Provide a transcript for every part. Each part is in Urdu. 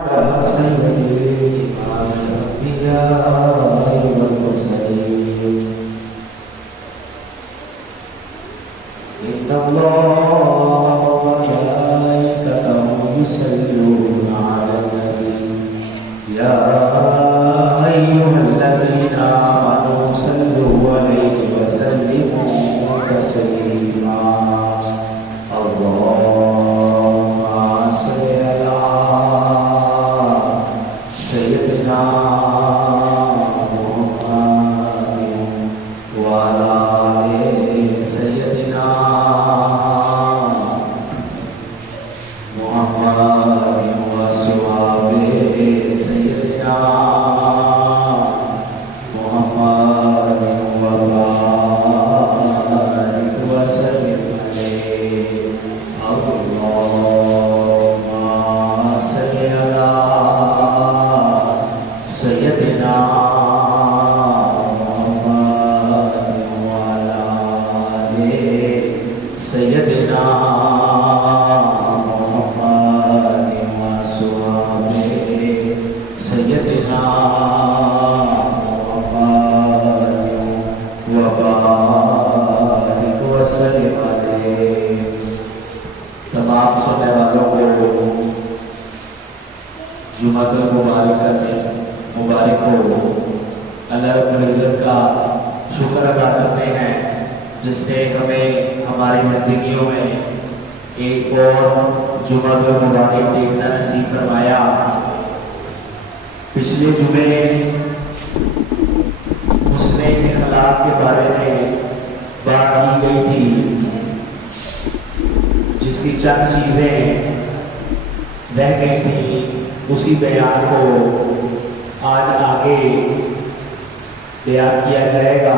سيد إمام الأنبياء والمرسلين إن الله وملائكته يصلون على النبي يا أيها الذين آمنوا صلوا عليه وسلموا تسليما اللهم صل على سيدنا محمد وعلى آل سيدنا محمد وأصحابه سيدنا محمد وبارك وسلم عليه اللهم صل على سيدنا محمد وعلى آل سيدنا محمد وأصحابه سيدنا محمد وبارك وسلم عليه تمام سننے والوں کو جمعۃ المبارک مبارک ہو۔ اللہ رب العزت کا شکر ادا کرتے ہیں جس نے ہمیں ہماری زندگیوں میں ایک اور جمعۃ المبارک دیکھنا نصیب فرمایا۔ پچھلے جمعے حسن اخلاق کے بارے میں بات کی گئی تھی، جس کی چند چیزیں رہ گئی تھیں اسی بیان کو آج آگے بیان کیا جائے گا۔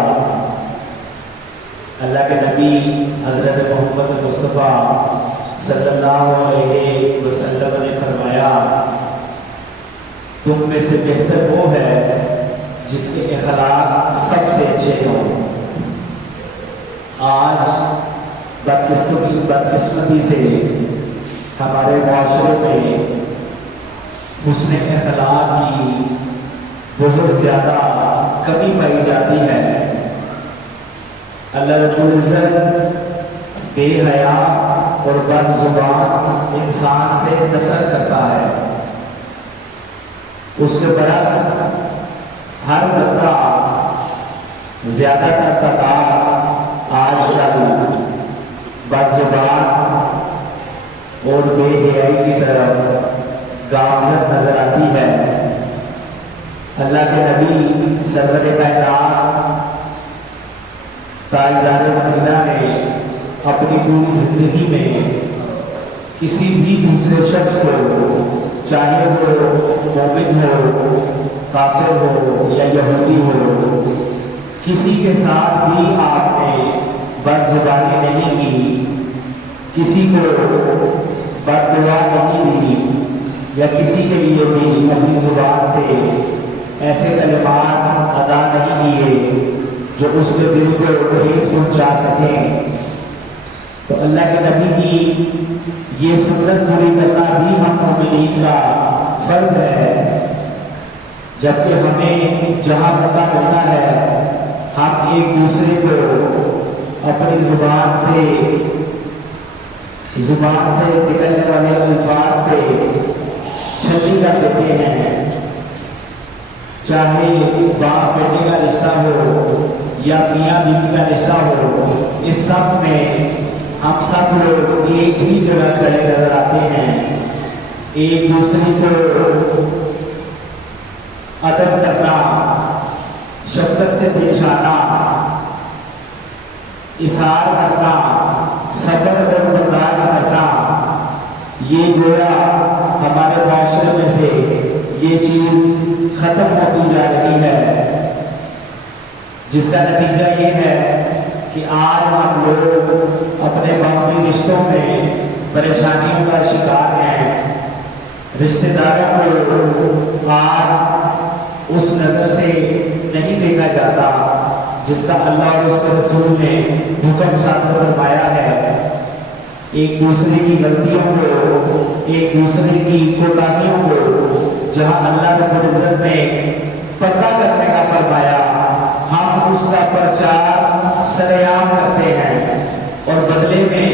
اللہ کے نبی حضرت محمد مصطفیٰ صلی اللہ علیہ وسلم نے فرمایا تم میں سے بہتر وہ ہے جس کے اخلاق سب سے اچھے ہوں۔ آج بدقسمتی سے ہمارے معاشرے میں حسن اخلاق کی بہت زیادہ کمی پائی جاتی ہے۔ اللہ رب العزت بے حیا اور بد زبان انسان سے نفرت کرتا ہے۔ اس کے برعکس ہر بندہ زیادہ تر تعداد آج کل بد زبان اور بے حیائی کی طرف گامزن نظر آتی ہے۔ اللہ کے نبی سرور کائنات تاجدار مدینہ نے اپنی پوری زندگی میں کسی بھی دوسرے شخص کو، چاہے وہ مومن ہو، کافر ہو یا یہودی ہو، کسی کے ساتھ بھی آپ نے بد زبانی نہیں کی، کسی کو بد دعا نہیں دی یا کسی کے لیے بھی اپنی زبان سے ایسے کلمات ادا نہیں کیے جو اس کے دل کو ٹھیس پہنچا سکیں۔ تو اللہ کے نبی کی یہ سنت پوری کرنا بھی ہم مومنین کا فرض ہے، جبکہ ہمیں جہاں موقع ملتا ہے ہم ایک دوسرے کو اپنی زبان سے نکلنے والے الفاظ سے چھلنی کر دیتے ہیں، چاہے باپ بیٹے کا رشتہ ہو یا میاں بیوی کا رشتہ ہو۔ اس صف میں ہم سب لوگ ایک ہی جگہ کھڑے نظر آتے ہیں، ایک دوسرے کو ادب کرنا، شفقت سے پیش آنا، اظہار کرنا، صبر اور برداشت کرنا، یہ گویا ہمارے معاشرے میں سے یہ چیز ختم ہوتی جا رہی ہے، جس کا نتیجہ یہ ہے کہ آج ہم لوگ اپنے باہمی رشتوں میں پریشانیوں کا شکار ہیں۔ رشتہ داروں کو آج اس نظر سے نہیں دیکھا جاتا جس کا اللہ اور اس کے رسول نے حکم صادر فرمایا ہے۔ ایک دوسرے کی غلطیوں کو، ایک دوسرے کی کوتاہیوں کو جہاں اللہ رب العزت نے پردہ کرنے کا فرمایا، ہم اس کا پرچار سرعام کرتے ہیں اور بدلے میں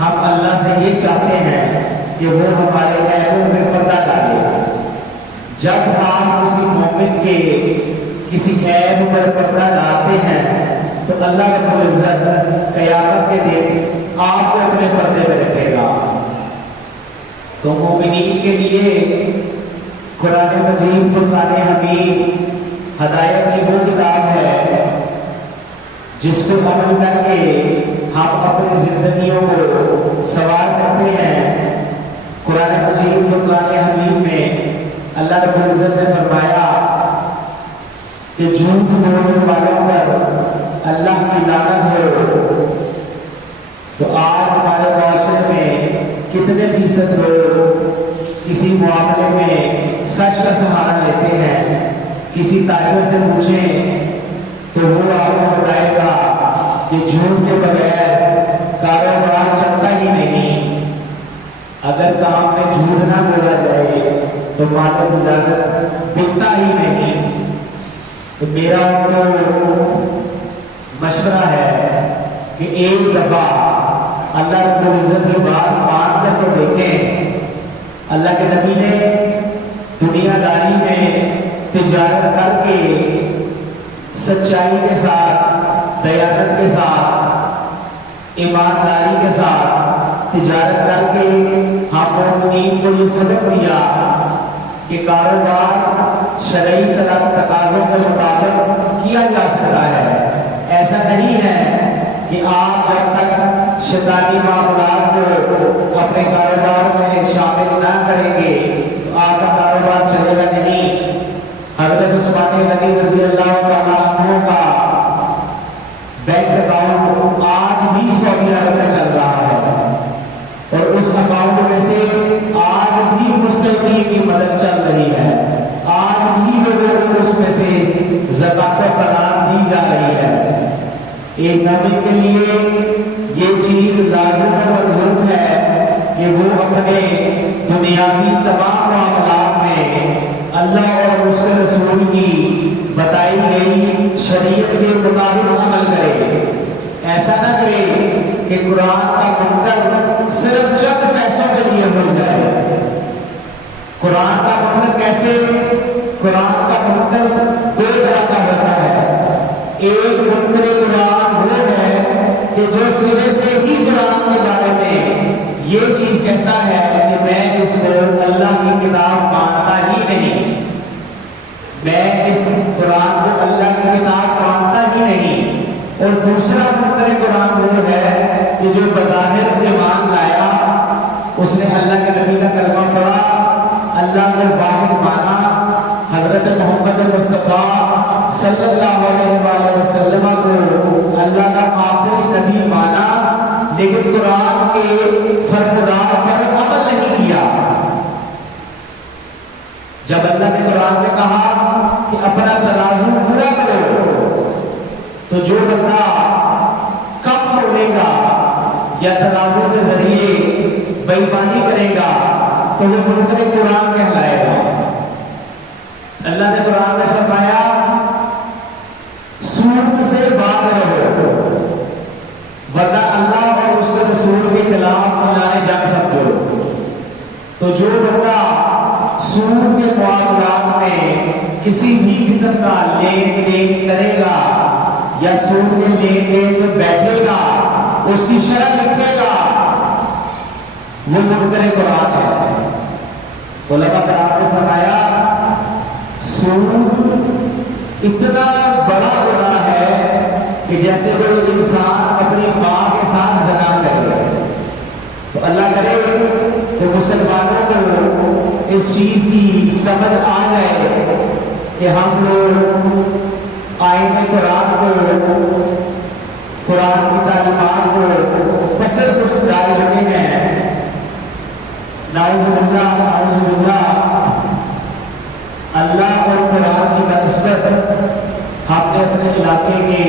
ہم اللہ سے یہ چاہتے ہیں کہ وہ ہمارے عیبوں میں پردہ ڈالے۔ جب آپ کسی مومن کے کسی عیب پر پردہ ڈالتے ہیں تو اللہ رب العزت قیامت کے دن آپ کو اپنے پردے میں رکھے گا۔ تو مومنین کے لیے قرآن مجید فرقان حمید ہدایت کی وہ کتاب ہے جس پہ عمل کر کے ہم اپنی زندگیوں کو سنوار سکتے ہیں۔ قرآن مجید فرقان حمید میں اللہ رب العزت نے فرمایا کہ جھوٹ بولنے والوں پر اللہ کی لعنت ہو۔ تو آج ہمارے معاشرے میں کتنے فیصد لوگ کسی معاملے میں سچ کا سہارا لیتے ہیں؟ کسی تاجر سے پوچھیں تو وہ آپ کو بتائے گا کہ جھوٹ کے بغیر کاروبار چلتا ہی نہیں، اگر کام میں جھوٹ نہ بولا جائے تو مال تجارت بکتا ہی نہیں۔ تو میرا مشورہ ہے کہ ایک دفعہ اللہ رب العزت کی بات مان کر تو دیکھیں۔ اللہ کے نبی نے دنیا داری میں تجارت کر کے سچائی کے ساتھ، دیانت کے ساتھ، ایمانداری کے ساتھ تجارت کر کے ہم مومنین کو یہ سبق دیا کہ کاروبار شرعی تقاضوں کے مطابق کیا جا سکتا ہے۔ ایسا نہیں ہے کہ آپ جب تک شیطانی معاملات کو اپنے کاروبار میں شامل نہ کریں گے تو آپ کا کاروبار چلے گا نہیں۔ حضرت عثمان غنی رضی اللہ تعالیٰ عنہ کا بینک اکاؤنٹ آج بھی سعودی عرب میں چل رہا ہے اور اس اکاؤنٹ میں سے آج بھی مستحقین کی مدد چل رہی ہے، آج بھی لوگوں کو اس میں سے زکوٰۃ و فراغ دی جا رہی ہے۔ ایک مومن کے لیے یہ چیز لازم و ملزوم ہے کہ وہ اپنے دنیاوی تمام معاملات میں اللہ اور اس کے رسول کی بتائی گئی شریعت کے مطابق عمل کرے۔ ایسا نہ کرے کہ قرآن کا منکر صرف چند پیسوں کے لیے ہو جائے۔ قرآن کا منکر کیسے؟ قرآن کا منکر دو طرح کا ہوتا ہے۔ ایک منکر قرآن وہ ہے کہ جو سرے سے ہی قرآن کے بارے میں یہ چیز کہتا ہے کہ میں اس کو اللہ کی کتاب مانتا ہی نہیں، میں اس قرآن کو اللہ کی کتاب مانتا ہی نہیں۔ اور دوسرا منکر قرآن وہ ہے کہ جو بظاہر ایمان لایا، اس نے اللہ کے نبی کا کلمہ پڑھا، اللہ کو واحد مانا، حضرت محمد مصطفیٰ صلی اللہ علیہ وآلہ وسلم کو اللہ کا آخری نبی مانا، لیکن قرآن کے فرمودات پر عمل نہیں کیا۔ جب اللہ نے قرآن میں کہا کہ اپنا ترازو پورا کرو، تو جو بندہ کم بولے گا یا ترازو کے ذریعے بے ایمانی کرے گا تو وہ منکر قرآن کہلائے گا۔ اللہ نے قرآن میں فرمایا سود سے باز رہو ورنہ اللہ اور اس کے رسول کے خلاف میدان جنگ سمجھو۔ تو جو بندہ سود کے معاملات میں کسی بھی قسم کا لین دین کرے گا یا سود کے لین دین میں بیٹھے گا، اس کی شرح لکھے گا، وہ منکر قرآن ہے۔ علماء کرام نے فرمایا سود اتنا بڑا گناہ ہے کہ جیسے کوئی انسان اپنی ماں کے ساتھ زنا کرے۔ تو اللہ کرے کہ مسلمانوں کو اس چیز کی سمجھ آ جائے کہ ہم لوگ آئین قرآن کو، قرآن کی تعلیمات کو بسر پشت ڈال چکے ہیں۔ نعوذ باللہ نعوذ باللہ، اللہ اور قرآن کی بنسبت ہم نے اپنے علاقے کے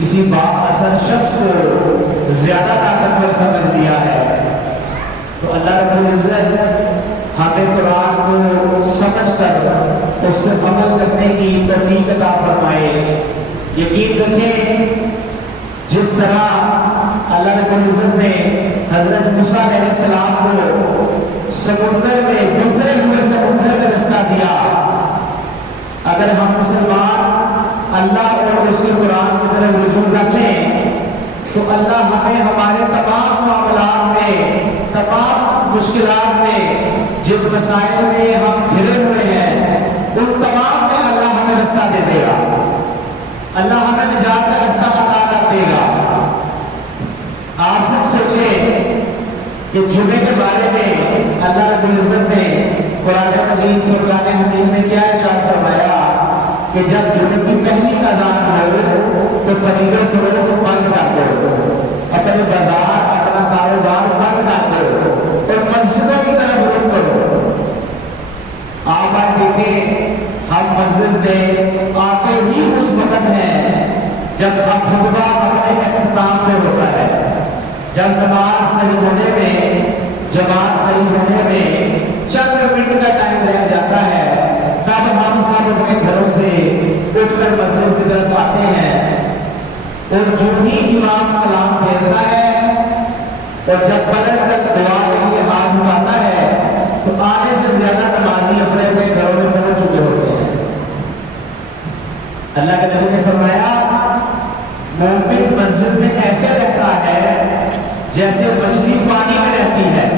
کسی با اثر شخص کو زیادہ طاقتور سمجھ لیا ہے۔ تو اللہ رب العزت ہمیں قرآن کو سمجھ اس پر عمل کرنے کی توفیق عطا فرمائے۔ یقین رکھیں جس طرح اللہ رب العزت نے حضرت موسیٰ علیہ السلام کو سمندر میں گھلتے ہوئے سمندر میں رستہ دیا، اگر ہم مسلمان اللہ اور اس کے قرآن کی طرف رجوع کر لیں تو اللہ ہمیں ہمارے تمام معاملات میں، تمام مشکلات میں، جن مسائل میں ہم گھرے ہوئے ہیں ان تمام میں اللہ ہمیں رستہ دے دے گا، اللہ ہمیں نجات کا رستہ عطا کر دے گا۔ آپ خود سوچیں کہ جمعے کے بارے میں اللہ رب العزت نے قرآن مجید فرقان حمید میں کیا ارشاد فرمایا کہ جب جمعے کی پہلی اذان ہو تو خریدو فروخت بند کر دو، اپنے بازار اپنا کاروبار بند کر دو اور مسجدوں کی طرف رخ کرو۔ آپ آج دیکھیں ہم مسجد میں آتے ہی اس وقت ہیں جب ہم خطبہ اپنے اختتام پہ ہوتا ہے، جب نماز کھڑی ہونے میں، جماعت کھڑی ہونے میں چند منٹ کا ٹائم رہ جاتا ہے، تب ہم سب اپنے گھروں سے اٹھ کر مسجد کی طرف آتے ہیں، اور جو ہی امام سلام پھیرتا ہے اور جب پلٹ کر دعا کے لیے ہاتھ اٹھاتا ہے تو آنے سے زیادہ نمازی اپنے اپنے گھروں میں پہنچ چکے ہوتے ہیں۔ اللہ کے نبی نے فرمایا مومن مسجد میں ایسے رہتا ہے جیسے مچھلی پانی میں رہتی ہے،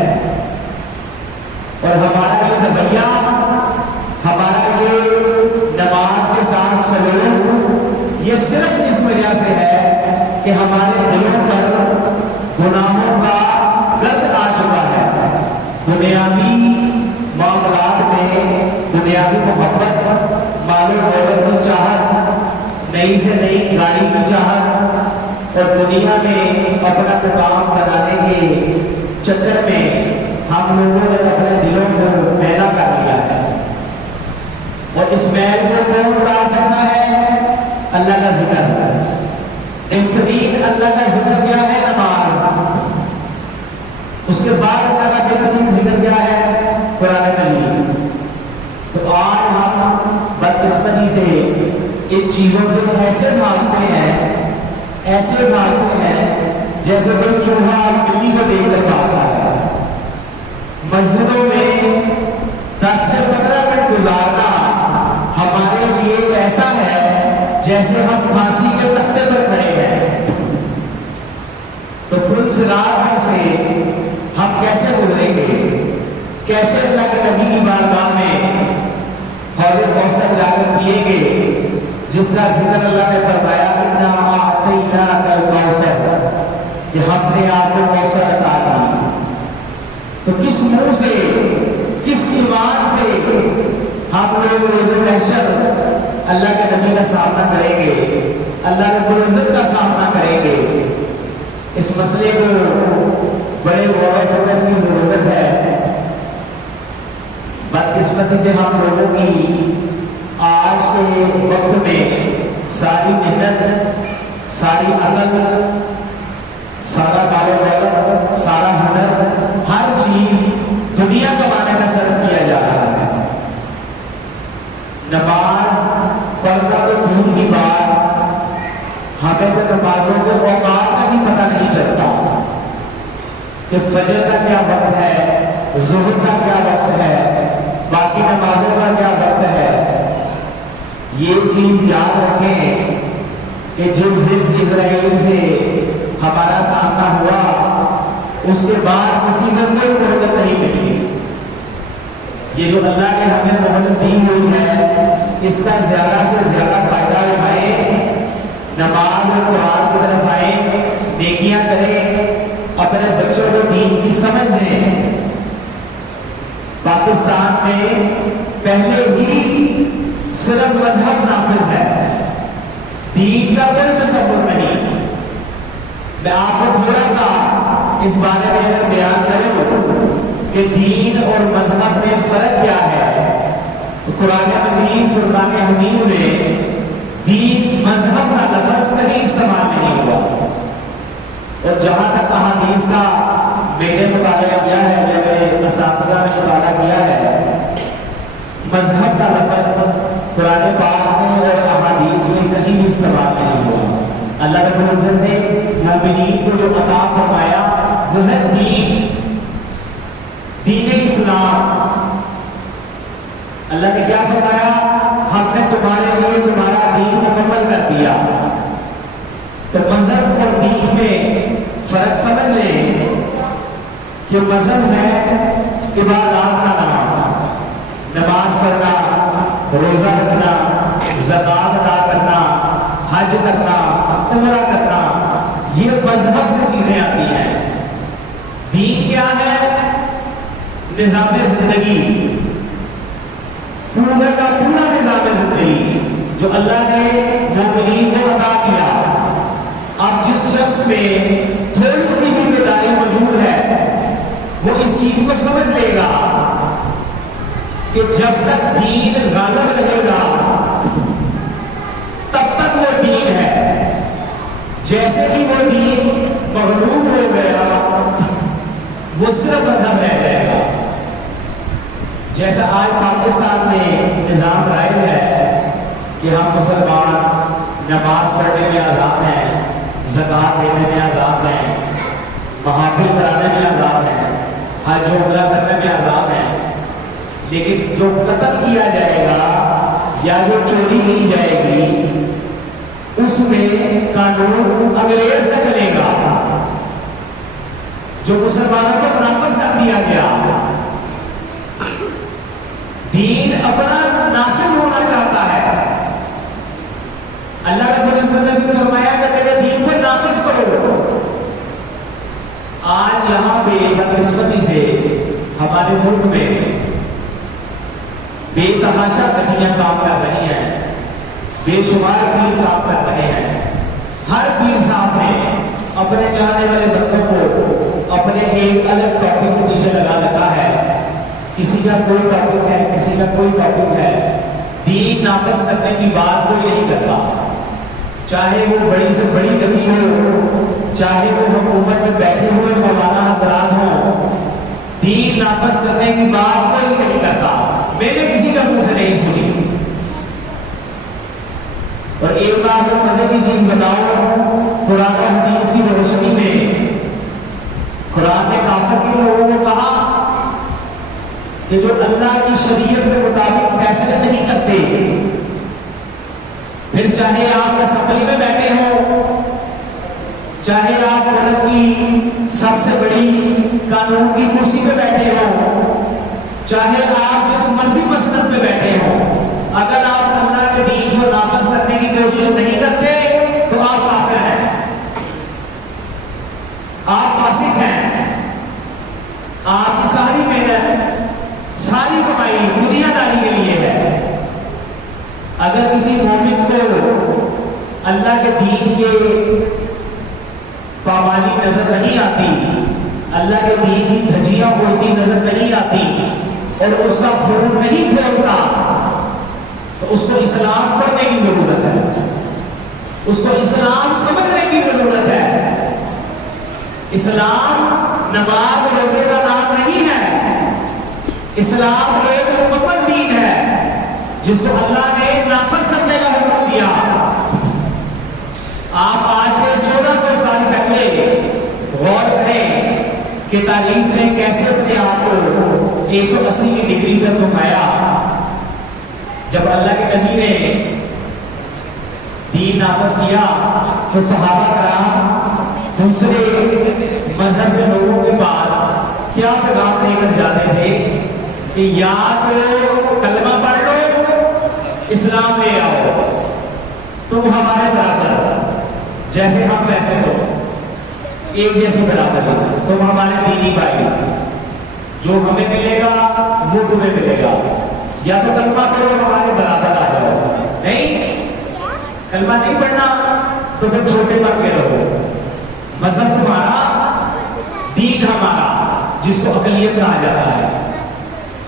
اور ہمارا یہ رویہ، ہمارا یہ نماز کے ساتھ سلوک یہ صرف اس وجہ سے ہے کہ ہمارے دلوں پر گناہوں کا گرد آ چکا ہے، دنیاوی معاملات میں دنیاوی محبت، مال و دولت کی چاہت، نئی سے نئی گاڑی کی چاہت، اور دنیا میں اپنا مقام بنانے کے چکر میں ہم لوگوں نے اپنے دلوں کو میلا کر لیا ہے، اور اس میل کو کون اڑا سکتا ہے؟ اللہ کا ذکر۔ بہترین اللہ کا ذکر کیا ہے؟ نماز۔ اس کے بعد اللہ کا بہترین ذکر کیا ہے؟ قرآن مجید۔ تو آج ہم بدقسمتی سے ان چیزوں سے ایسے بھاگتے ہیں، ایسے بھاگتے ہیں جیسے کوئی چوہا بلی کو دیکھ کر بھاگتا ہے۔ مسجدوں میں 10 سے 15 منٹ گزارنا ہمارے لیے ایسا ہے جیسے ہم پھانسی کے تختے پر کھڑے ہیں۔ تو پل صراط سے ہم کیسے گزریں گے؟ کیسے اللہ کے نبی کی بارگاہ میں حوض کوثر جا کر پیئیں گے جس کا ذکر اللہ نے فرمایا اِنَّا أَعْطَيْنَاكَ الْكَوْثَرَ، کہ ہم نے آپ کو کوثر عطا کی۔ تو کس منہ سے، کس ایمان سے ہم لوگ روز محشر اللہ کے نبی کا سامنا کریں گے، اللہ رب العزت کا سامنا کریں گے؟ اس مسئلے کو بڑے غور و فکر کی ضرورت ہے۔ بدقسمتی سے ہم لوگوں کی آج کے وقت میں ساری محنت، ساری عقل، سارا کاروبار، سارا ہنر، ہر چیز دنیا کمانے میں صرف کیا جا رہا ہے۔ نماز پڑھنا تو دور کی بات، ہمیں تو نمازوں کے اوقات کا ہی پتہ نہیں چلتا کہ فجر کا کیا وقت ہے، ظہر کا کیا وقت ہے، باقی نمازوں کا کیا وقت ہے۔ یہ چیز یاد رکھیں کہ جس دن اسرائیل سے ہمارا سامنا ہوا اس کے بعد کسی میں کوئی مہلت نہیں ملی۔ یہ جو اللہ نے ہمیں مہلت دی ہوئی ہے اس کا زیادہ سے زیادہ فائدہ اٹھائیں، نماز اور قرآن کی طرف آئیں، نیکیاں کریں، اپنے بچوں کو دین کی سمجھ دیں۔ پاکستان میں پہلے ہی صرف مذہب نافذ ہے، دین کا کوئی تصور نہیں۔ میں آپ کو تھوڑا سا اس بارے میں اگر بیان کروں کہ دین اور مذہب میں فرق کیا ہے تو قرآن مجید فرقان حمید میں دین مذہب کا لفظ کہیں استعمال نہیں ہوا، اور جہاں تک احادیث کا میں نے مطالعہ کیا ہے یا میرے اساتذہ نے مطالعہ کیا ہے، مذہب کا لفظ قرآن پاک میں اور احادیث میں کہیں بھی استعمال نہیں ہوا۔ اللہ رب العزت نے مومنین کو جو عطا فرمایا وہ ہے دین اسلام۔ اللہ نے کیا فرمایا؟ ہم نے تمہارے لیے تمہارا دین مکمل کر دیا۔ تو مذہب اور دین میں فرق سمجھ لیں کہ مذہب ہے عبادات کا نام، نماز پڑھنا، روزہ رکھنا، زکوٰۃ ادا کرنا، حج کرنا، عمرہ کرنا، یہ مذہب میں چیزیں آتی ہیں۔ دین کیا ہے؟ نظام زندگی، پورا کا پورا نظام زندگی جو اللہ نے مومنین کو عطا کیا۔ اب جس شخص میں تھوڑی سی بھی بیداری موجود ہے وہ اس چیز کو سمجھ لے گا کہ جب تک دین غالب رہے گا تب تک وہ دین ہے، جیسے ہی وہ دین مغلوب ہو گیا وہ صرف مذہب رہ جائے گا۔ جیسا آج پاکستان میں نظام رائج ہے کہ ہم مسلمان نماز پڑھنے میں آزاد ہیں، زکوٰۃ دینے میں آزاد ہیں، محافل کرانے میں آزاد ہیں، حج و عمرہ کرنے میں آزاد ہیں، لیکن جو قتل کیا جائے گا یا جو چوری کی جائے گی اس میں قانون انگریز کا چلے گا، جو مسلمانوں کو نافذ کر دیا گیا۔ دین اپنا نافذ ہونا چاہتا ہے۔ اللہ رب العزت نے بھی فرمایا کہ میرے دین کو نافذ کرو۔ آج یہاں پہ بدقسمتی سے ہمارے ملک میں بے تحاشا گھٹیاں کام کر رہی ہیں، بے شمار پیر کام کر رہے ہیں۔ ہر پیر صاحب نے اپنے چاہنے والے بندوں کو اپنے ایک الگ ٹاپک کے پیچھے لگا رکھا ہے، کسی کا کوئی ٹاپک ہے، کسی کا کوئی ٹاپک ہے۔ دین نافذ کرنے کی بات کوئی نہیں کرتا، چاہے وہ بڑی سے بڑی گلی ہو، چاہے وہ حکومت میں بیٹھے ہوئے مولانا حضرات ہوں، دین نافذ کرنے کی بات کوئی نہیں کرتا۔ میں نے کسی کا منہ سے نہیں سنی۔ اور ایک بات اور مزے کی چیز بتاؤ، قرآن و حدیث کی روشنی میں قرآن نے کافر کے لوگوں کو کہا کہ جو اللہ کی شریعت کے مطابق فیصلے نہیں کرتے، پھر چاہے آپ اسمبلی میں بیٹھے ہوں، چاہے آپ ملک کی سب سے بڑی قانون کی کرسی پہ بیٹھے ہوں، چاہے آپ جس مرضی مسند پہ بیٹھے ہوں، اگر آپ اللہ کے دین کو نافذ کرنے کی کوشش نہیں کرتے تو آپ کافر ہیں، آپ فاسق ہیں۔ آپ کی ساری محنت، ساری کمائی دنیا داری کے لیے ہے۔ اگر کسی مومن کو اللہ کے دین کے پابندی نظر نہیں آتی، اللہ کے دین کی دھجیاں اڑتی نظر نہیں آتی اور اس کا خون نہیں کھولتا تو اس کو اسلام پڑھنے کی ضرورت ہے، اس کو اسلام سمجھنے کی ضرورت ہے۔ اسلام نماز روزے کا نام نہیں ہے، اسلام ایک مکمل دین ہے جس کو اللہ نے نافذ کرنے کا حکم دیا۔ آپ آج سے 1400 سال پہلے غور کریں کہ تعلیم نے کیسے اپنے آپ کو 180 کی ڈگری پر گھمایا۔ جب اللہ کے نبی نے دین نافذ کیا تو صحابہ کرام دوسرے مذہب کے لوگوں کے پاس کیا پیغام لے کر جاتے تھے کہ یا تو کلمہ پڑھ لو، اسلام لے آؤ، تم ہمارے برابر، جیسے ہم ویسے ہو، ایک جیسی برابری، تم ہمارے دینی بھائی، جو ہمیں ملے گا وہ تمہیں ملے گا، یا تو کلمہ پڑھو ہمارے برابر آ جاؤ، نہیں کلمہ نہیں پڑھنا تو پھر چھوٹے بن کے رہو، مذہب تمہارا، دین ہمارا، جس کو اقلیت کہا جاتا ہے۔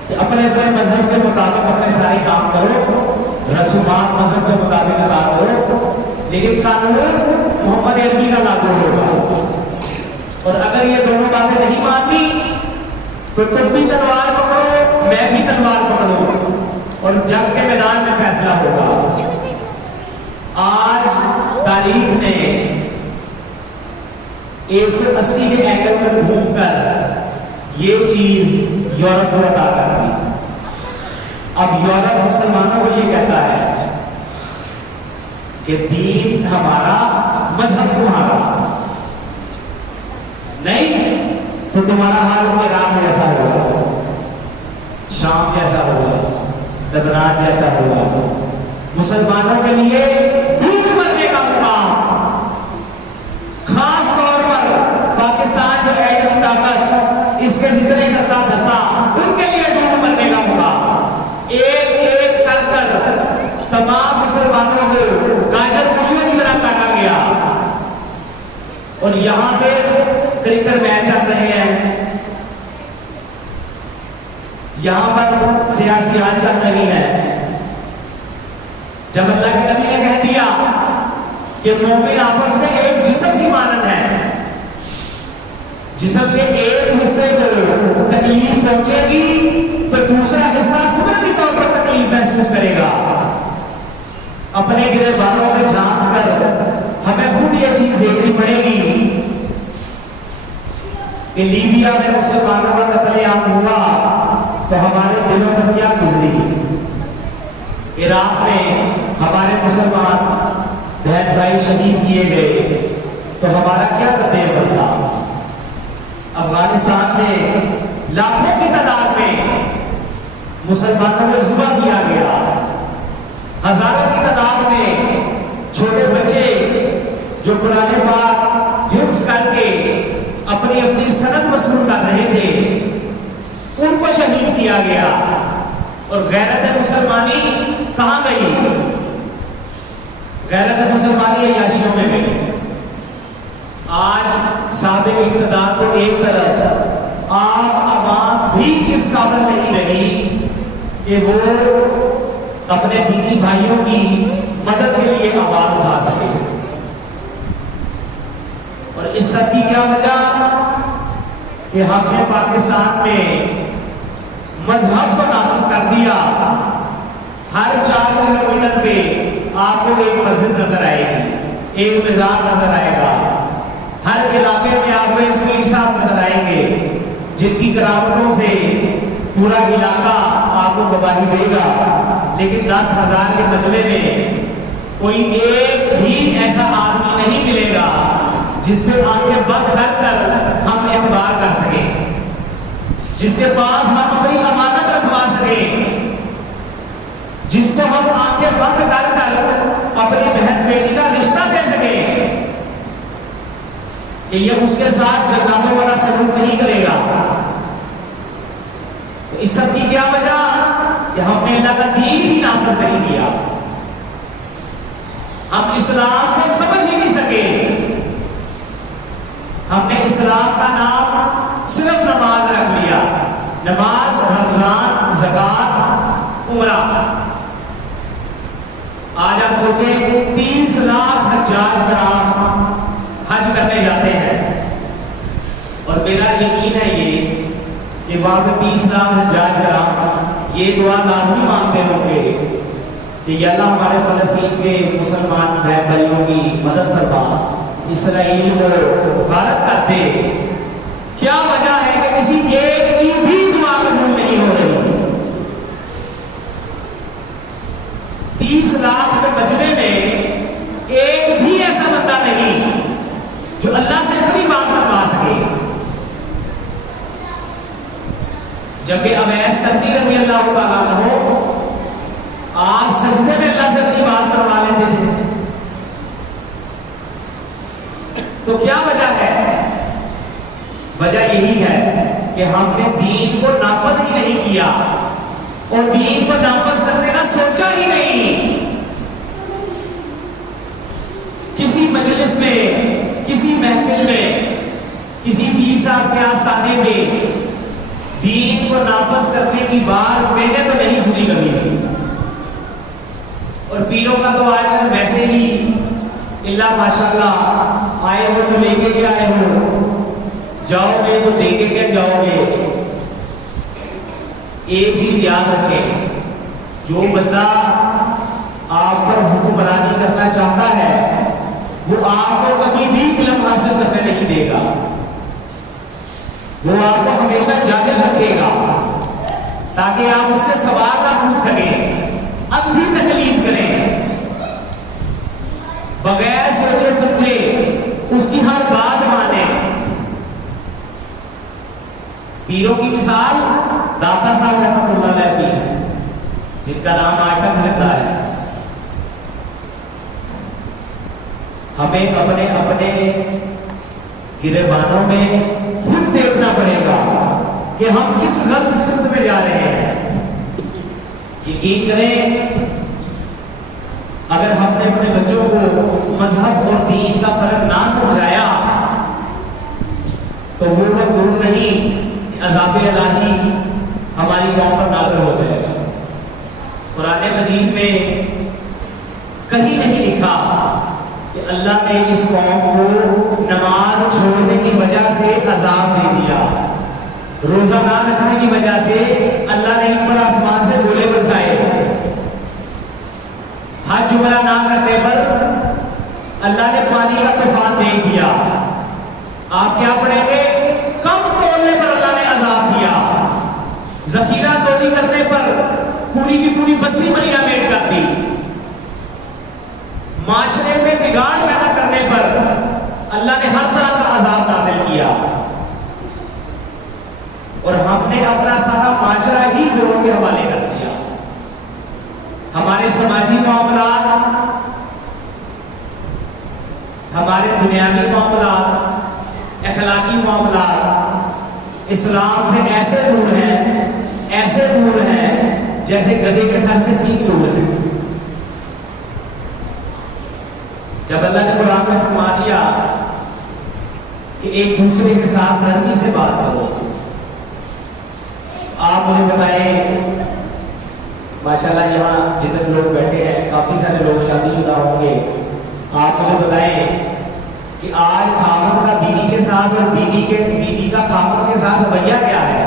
کہ اپنے اپنے مذہب کے مطابق اپنے سارے کام کرو، رسومات مذہب کے مطابق ادا کرو، لیکن قانون محمد عربی کا لاگو ہوگا۔ اور اگر یہ دونوں باتیں نہیں مانتی تو تم بھی تلوار پکڑو، میں بھی تلوار پکڑوں، اور جنگ کے میدان میں فیصلہ ہوگا. آج تاریخ نے 180 کے اینگل پر گھوم کر یہ چیز یورپ کو عطا کر دی. اب یورپ مسلمانوں کو یہ کہتا ہے کہ دین ہمارا، مذہب تمہارا، نہیں تو تمہارا حال عراق جیسا ہوگا، شام جیسا ہوگا، لبنان جیسا ہوگا. مسلمانوں کے لیے بھوک مرنے کا مقام، خاص طور پر پاکستان جو ایٹمی طاقت اس کے جتنے کرتا دھرتا ان کے لیے بھوک مرنے کا مقام. ایک ایک کر کر تمام مسلمانوں کو گاجر گولیوں کی طرح کاٹا گیا. اور یہاں پہ کرکٹ میچ چل رہے ہیں، یہاں پر سیاسیات چل رہی ہے. جب اللہ کے نبی نے کہہ دیا کہ مومن آپس میں ایک جسم کی مانند ہے، جسم کے ایک حصے کو تکلیف پہنچے گی تو دوسرا حصہ قدرتی طور پر تکلیف محسوس کرے گا. اپنے گریبانوں میں جھانک کر ہمیں خود یہ چیز دیکھنی پڑے گی کہ لیبیا میں مسلمانوں کا قتل عام ہوا تو ہمارے دلوں پر کیا گزری، عراق میں ہمارے مسلمان بہن بھائی شہید کیے گئے تو ہمارا کیا قد عمل تھا. افغانستان میں لاکھوں کی تعداد میں مسلمانوں کو ذبح کیا گیا، ہزاروں کی تعداد میں چھوٹے بچے جو قرآن پاک حفظ کر کے اپنی اپنی سند وصول کر رہے تھے ان کو شہید کیا گیا. اور غیرت مسلمانی کہاں گئی؟ غیرت مسلمانی عیاشیوں میں گئی. آج سابق اقتدار کو ایک طرف، عام عوام بھی اس قابل نہیں رہی کہ وہ اپنے دینی بھائیوں کی مدد کے لیے آواز اٹھا سکے. اور اس سب کی کیا وجہ کہ ہم نے پاکستان میں مذہب کو نافذ کر دیا. ہر 4 کلومیٹر پہ آپ کو ایک مسجد نظر آئے گی، ایک مزار نظر آئے گا. ہر علاقے میں آپ کو ایک پیر صاحب نظر آئیں گے جن کی کرامتوں سے پورا علاقہ آپ کو گواہی دے گا. لیکن 10,000 کے مجمع میں کوئی ایک بھی ایسا آدمی نہیں ملے گا جس پہ آنکھیں بند کر کر ہم اعتبار کر سکیں، جس کے پاس ہم اپنی امانت رکھوا سکیں، جس کو ہم آنکھیں بند کر کر اپنی بہن بیٹی کا رشتہ دے سکیں کہ یہ اس کے ساتھ جناتوں والا سلوک نہیں کرے گا. تو اس سب کی کیا وجہ کہ ہم نے اللہ کا دین ہی نافذ نہیں کیا. ہم اسلام کو سمجھ ہی نہیں سکے. ہم نے اسلام کا نام صرف نماز رکھ لیا، نماز، رمضان، زکات، عمرہ. آج آپ سوچیں 30 لاکھ حجاج کرام حج کرنے جاتے ہیں، اور میرا یقین ہے یہ کہ وہاں پہ 30 لاکھ حجاج کرام یہ دعا لازمی مانگتے ہوں گے کہ یا اللہ ہمارے فلسطین کے مسلمان بہن بھائیوں کی مدد فرما، اسرائیل کو غارت کر دے. کیا وجہ ہے کہ کسی ایک کی بھی دعا قبول نہیں ہو رہی؟ 30 لاکھ کے مجمع میں ایک بھی ایسا بندہ نہیں جو اللہ سے اپنی بات کروا سکے. جب کہ اویس کرنی رضی اللہ تعالیٰ عنہ آپ سجدے میں اللہ سے اپنی بات کروا لیتے تھے. تو کیا وجہ ہے؟ وجہ یہی ہے کہ ہم نے دین کو نافذ ہی نہیں کیا، اور دین کو نافذ کرنے کا سوچا ہی نہیں. کسی مجلس میں، کسی محفل میں، کسی پیر صاحب کے آستانے میں دین کو نافذ کرنے کی بات میں نے تو نہیں سنی کبھی بھی. اور پیروں کا تو آج کل ویسے ہی اللہ ماشاءاللہ آئے ہو تو لے کے کیا آئے ہو، جاؤ گے تو دے کے کیا جاؤ گے. ایک چیز یاد رکھیں جو بندہ آپ پر حکمرانی کرنا چاہتا ہے وہ آپ کو کبھی بھی علم حاصل کرنے نہیں دے گا، وہ آپ کو ہمیشہ جاہل رکھے گا تاکہ آپ اس سے سوال نہ پوچھ سکیں، اندھی تقلید کریں، بغیر سوچے سمجھے اس کی ہر بات مانیں۔ پیروں کی مثال داتا صاحب رحمۃ اللہ علیہ کی ہے، جن کا نام آج تک زندہ ہے۔ ہمیں اپنے اپنے گریبانوں میں خود دیکھنا پڑے گا کہ ہم کس غلط سمت میں جا رہے ہیں۔ یقین کریں اگر ہم نے اپنے بچوں کو مذہب اور دین کا فرق نہ سمجھایا تو وہ وقت دور نہیں کہ عذاب الہی ہماری قوم پر نازل ہو جائے گا۔ قرآن مجید میں کہیں نہیں لکھا کہ اللہ نے اس قوم کو نماز چھوڑنے کی وجہ سے عذاب دے دیا، روزہ نہ رکھنے کی وجہ سے اللہ نے ان پر آسمان سے گولے برسائے، حج عمرہ نہ کرنے پر اللہ نے پانی کا طوفان دے دیا۔ آپ کیا پڑھیں گے؟ کم تولنے پر اللہ نے عذاب دیا، ذخیرہ توزی کرنے پر پوری کی پوری بستی بنیا میٹ کر دی، معاشرے میں بگاڑ پیدا کرنے پر اللہ نے ہر طرح کا عذاب نازل کیا، اور ہم نے اپنا سارا معاشرہ ہی گروہوں کے حوالے کر دیا۔ ہمارے سماجی معاملات، ہمارے دنیاوی معاملات، اخلاقی معاملات اسلام سے ایسے دور ہیں جیسے گدھے کے سر سے سینگ دور ہے۔ جب اللہ نے قرآن میں فرما دیا کہ ایک دوسرے کے ساتھ نرمی سے بات کرو، آپ مجھے بتائیں ماشاءاللہ یہاں جتنے لوگ بیٹھے ہیں کافی سارے لوگ شادی شدہ ہوں گے، آپ مجھے بتائیں کہ آج خاوند کا بیوی کے ساتھ اور بیوی کا خاوند کے ساتھ رویہ کیا ہے؟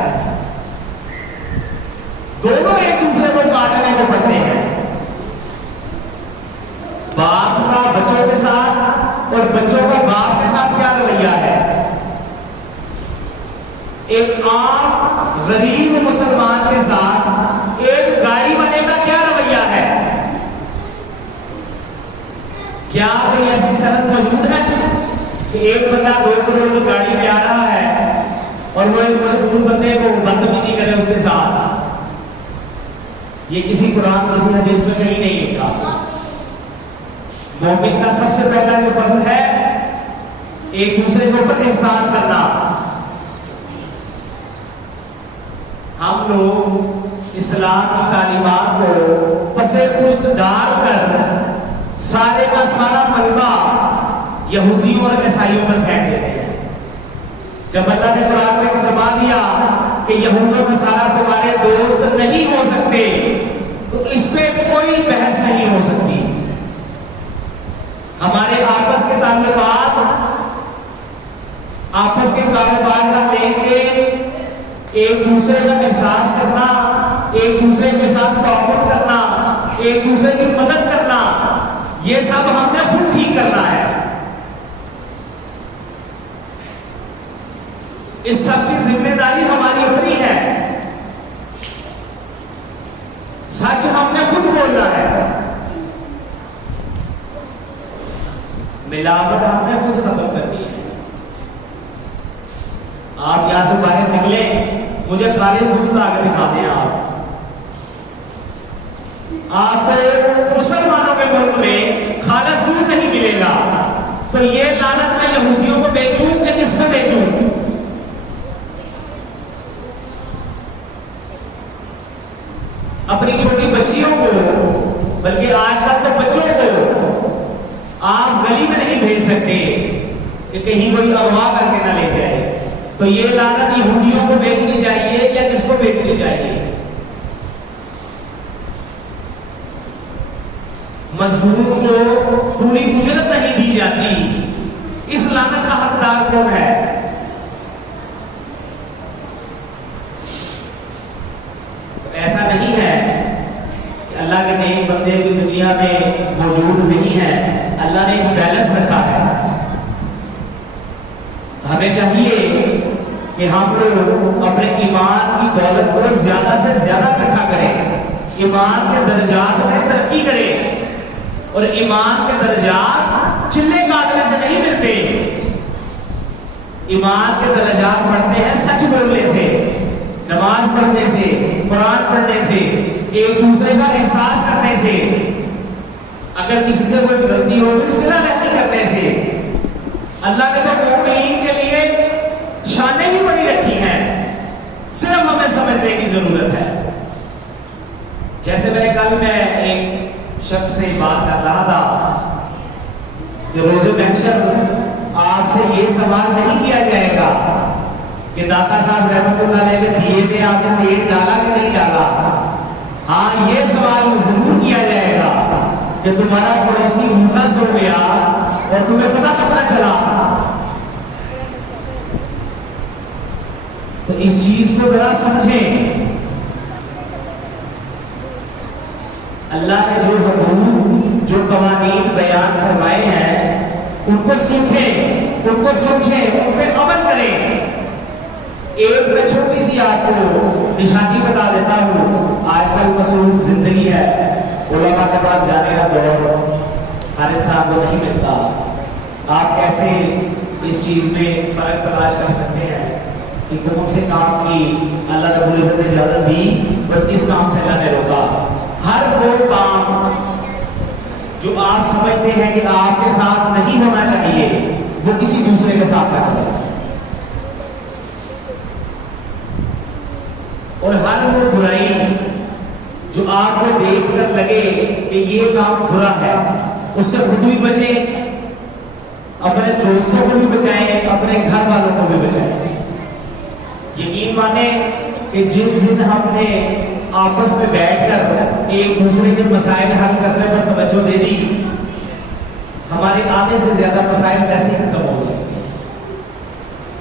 دونوں ایک دوسرے کو کاٹنے کو پڑتے ہیں، باپ کا بچوں کے ساتھ اور بچوں کا باپ کے ساتھ کیا رویہ ہے؟ ایک عام غریب مسلمان کے ساتھ ایک گاڑی والے کا کیا رویہ ہے؟ کیا کوئی ایسی سند موجود ہے کہ ایک بندہ 2 کروڑ کی گاڑی میں آ رہا ہے اور وہ ایک مزدور بندے کو بدتمیزی کرے اس کے ساتھ؟ یہ کسی قرآن کسی حدیث میں کہیں نہیں لکھا۔ مومن کا سب سے پہلا جو فرض ہے ایک دوسرے کے اوپر احسان کرنا۔ ہم لوگ اسلام کی تعلیمات کو پسے پشت ڈال کر سارے کا سارا ملبہ یہودیوں اور عیسائیوں پر پھینک دیتے ہیں۔ جب اللہ نے قرآن میں فرما دیا کہ یہود و نصارہ تمہارے دوست نہیں ہو سکتے تو اس پہ کوئی بحث نہیں ہو سکتی۔ ہمارے آپس کے تعلقات، آپس کے کاروبار کا لین دین، ایک دوسرے کا احساس کرنا، ایک دوسرے کے ساتھ تعاون کرنا، ایک دوسرے کی مدد کرنا، یہ سب ہم نے خود ٹھیک کرنا ہے۔ اس سب کی ذمہ داری ہماری اپنی ہے، سچ ہم نے خود بولنا ہے، ملاوٹ ہم نے خود ختم کرنی ہے۔ آپ یہاں سے باہر نکلیں، مجھے خالص دودھ لا کے دکھا دیں۔ آپ کو مسلمانوں کے ملک میں خالص دودھ نہیں ملے گا تو یہ لعنت میں یہودیوں کو بیچوں کہ کس میں بیچوں؟ اپنی چھوٹی بچیوں کو، بلکہ آج کل تو بچوں کو آپ گلی میں نہیں بھیج سکتے کہ کہیں کوئی اغوا کر کے نہ لے جائے، تو یہ لعنت یہودیوں کو بیچنی چاہیے یا کس کو بیچنی چاہیے؟ مزدور کو پوری اجرت نہیں دی جاتی، اس لعنت کا حقدار کون ہے؟ ایسا نہیں ہے کہ اللہ کے نیک بندے کی دنیا میں موجود نہیں ہیں. اللہ نے ایک بیلنس رکھا ہے. ہمیں چاہیے کہ ہم لوگ اپنے ایمان کی دولت کو زیادہ سے زیادہ اکٹھا کریں, ایمان کے درجات میں ترقی کریں. اور ایمان کے درجات چلے کاٹنے سے نہیں ملتے. ایمان کے درجات بڑھتے ہیں سچ بولنے سے, نماز پڑھنے سے, قرآن پڑھنے سے, ایک دوسرے کا احساس کرنے سے, اگر کسی سے کوئی غلطی ہو تو صلح رحمی کرنے سے. اللہ نے تو مومنین کے لیے شانیں ہی بڑی رکھی ہیں, صرف ہمیں سمجھنے کی ضرورت ہے. جیسے میں ایک شخص سے بات کر رہا تھا کہ روز محشر آپ سے یہ سوال نہیں کیا جائے گا کہ داتا صاحب رحمت اللہ علیہ کے دیے میں آپ نے تیل ڈالا کہ نہیں ڈالا. ہاں یہ سوال ضرور کیا جائے گا کہ تمہارا پڑوسی بھوکا سو گیا اور تمہیں پتہ کب نہ چلا. تو اس چیز کو ذرا سمجھیں. اللہ نے جو حکم جو قوانین بیان فرمائے ہیں ان کو سیکھیں, ان کو سمجھیں, ان پہ عمل کریں. ایک میں چھوٹی سی آپ کو نشانی بتا دیتا ہوں. آج کل مصروف زندگی ہے, علماء کے پاس جانے کا دور ہر انسان کو نہیں ملتا. آپ کیسے اس چیز میں فرق تلاش کر سکتے ہیں کہ کون سے کام کی اللہ رب العزت نے اجازت دی اور کس کام سے اللہ نے روکا. ہر وہ کام جو آپ سمجھتے ہیں کہ آپ کے ساتھ نہیں ہونا چاہیے وہ کسی دوسرے کے ساتھ نہ کریں. اور ہر وہ برائی جو آپ کو دیکھ کر لگے کہ یہ کام برا ہے اس سے خود بھی بچیں, اپنے دوستوں کو بھی بچائیں, اپنے گھر والوں کو بھی بچائیں. یقین مانیں کہ جس دن ہم نے آپس میں بیٹھ کر ایک دوسرے کے مسائل حل کرنے پر توجہ دے دی, ہمارے آدھے سے زیادہ مسائل کیسے ختم ہو گئے.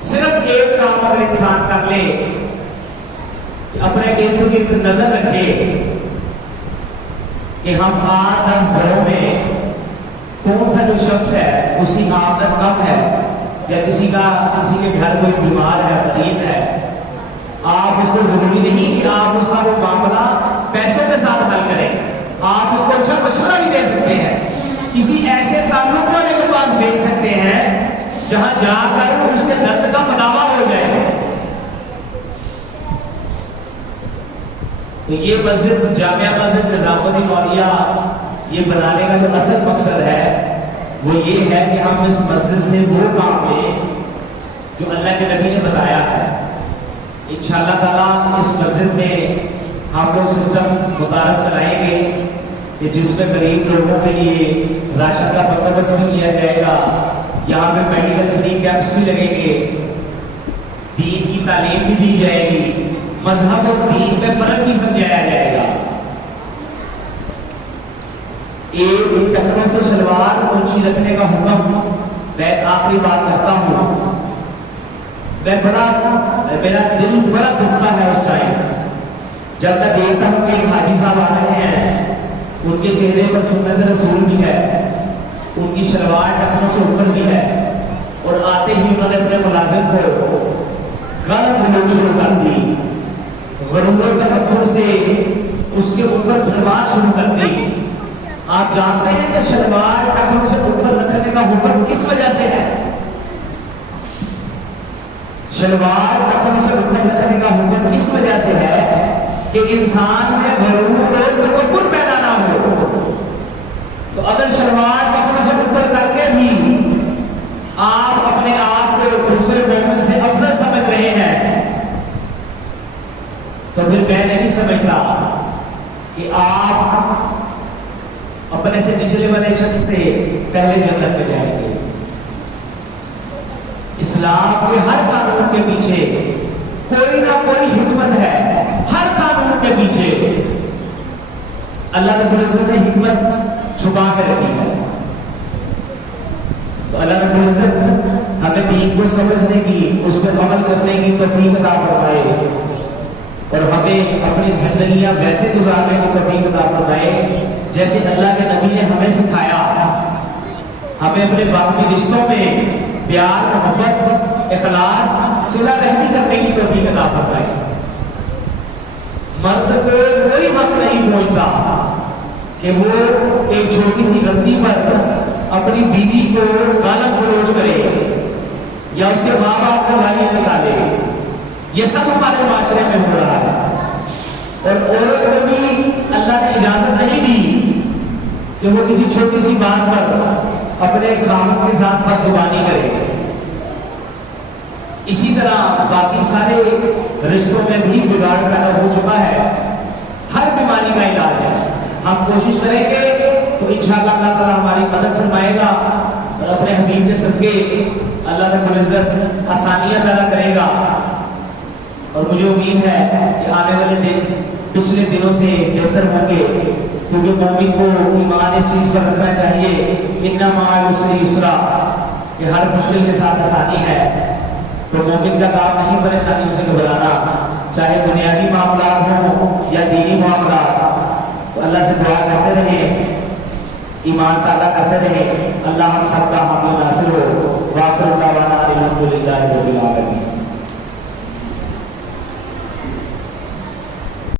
صرف ایک کام اگر انسان کر لے کہ اپنے ارد گرد نظر رکھے کہ ہم 8-10 گھروں میں کون سا جو شخص ہے اس کی آمدن کم ہے یا کسی کے گھر کوئی بیمار ہے, مریض ہے, آپ اس کو ضروری نہیں کہ آپ اس کا وہ معاملہ پیسوں کے ساتھ حل کریں. آپ اس کو اچھا مشورہ بھی دے سکتے ہیں, کسی ایسے تعلق والے کے پاس بھیج سکتے ہیں جہاں جا کر اس کے درد کا مداوع ہو جائے. تو یہ مسجد جامعہ مسجد نظام الدین اولیاء یہ بنانے کا جو اصل مقصد ہے وہ یہ ہے کہ ہم اس مسجد سے وہ کام لیں جو اللہ کے نبی نے بتایا ہے. انشاءاللہ تعالیٰ اس مسجد میں ہم لوگ سسٹم متعارف کرائیں گے کہ جس میں غریب لوگوں کے لیے راشن کا بندوبست بھی کیا جائے گا. یہاں پہ میڈیکل فری کیمپس بھی لگیں گے, دین کی تعلیم بھی دی جائے گی, مذہب اور دین میں فرق بھی سمجھایا جائے گا. ایک ٹخنوں سے شلوار اونچی رکھنے کا حکم میں آخری بات کرتا ہوں. میرا دل بڑا دکھتا ہے اس ٹائم جب میں دیکھتا ہوں کہ ایک حاجی صاحب آ رہے ہیں, ان کے چہرے پر سنت رسول بھی ہے, ان کی شلوار ٹخنوں سے اوپر بھی ہے, اور آتے ہی انہوں نے اپنے ملازم کو غلط بولنا شروع کر دی, غرور تکبر سے اس کے اوپر بھرمار شروع کر دی. آپ جانتے ہیں کہ شلوار ٹخنوں سے اوپر رکھنے کا حکم کس وجہ سے ہے؟ شلوار ٹخنوں سے اوپر رکھنے کا حکم کس وجہ سے ہے کہ انسان میں غرور اور تکبر پیدا نہ ہو. تو اگر شلوار ٹخنوں سے اوپر کر کے بھی آپ اپنے آپ کو دوسرے مومن سے افضل سمجھ رہے ہیں تو پھر میں نہیں سمجھتا کہ آپ اپنے سے نچلے والے شخص سے پہلے جنت میں جائیں گے. اسلام کے ہر قانون کے پیچھے کوئی نہ کوئی حکمت ہے, ہر قانون کے پیچھے اللہ رب العزت نے حکمت چھپا کے رکھی ہے. تو اللہ رب العزت ہمیں دین کو سمجھنے کی, اس پر عمل کرنے کی توفیق عطا فرمائے. اور ہمیں اپنی زندگیاں ویسے گزارنے کی توفیق عطا فرمائے جیسے اللہ کے نبی نے ہمیں سکھایا. ہمیں اپنے باہمی رشتوں میں پیار، محبت، اخلاص، صلح رحمی کرنے کی توفیق عطا فرمائے. مرد کو کوئی حق نہیں پہنچتا کہ وہ ایک چھوٹی سی غلطی پر اپنی بیوی کو گالا گلوچ کرے یا اس کے ماں باپ کو گالیاں نکالے. یہ سب ہمارے معاشرے میں ہو رہا ہے. اور عورت کو بھی اللہ نے اجازت نہیں دی کہ وہ کسی چھوٹی سی بات پر اپنے خاوند کے ساتھ بد زبانی کرے. اسی طرح باقی سارے رشتوں میں بھی بگاڑ پیدا ہو چکا ہے. ہر بیماری کا علاج ہے. ہم کوشش کریں گے تو انشاءاللہ اللہ تعالیٰ ہماری مدد فرمائے گا اور اپنے حبیب کے صدقے اللہ رب العزت آسانیاں پیدا کرے گا. اور مجھے امید ہے کہ آنے والے دن پچھلے دنوں سے بہتر ہوں گے، کیونکہ مومن کو ایمان اس چیز پر رکھنا چاہیے ان مع العسر یسرا، کہ ہر مشکل کے ساتھ آسانی ہے. تو مومن کا کام نہیں پریشانیوں سے گھبرانا، چاہے بنیادی معاملات ہوں یا دینی معاملات. تو اللہ سے دعا کرتے رہیں، ایمان تعالیٰ کرتے رہیں. اللہ ہم سب کا حامی ناصر ہو.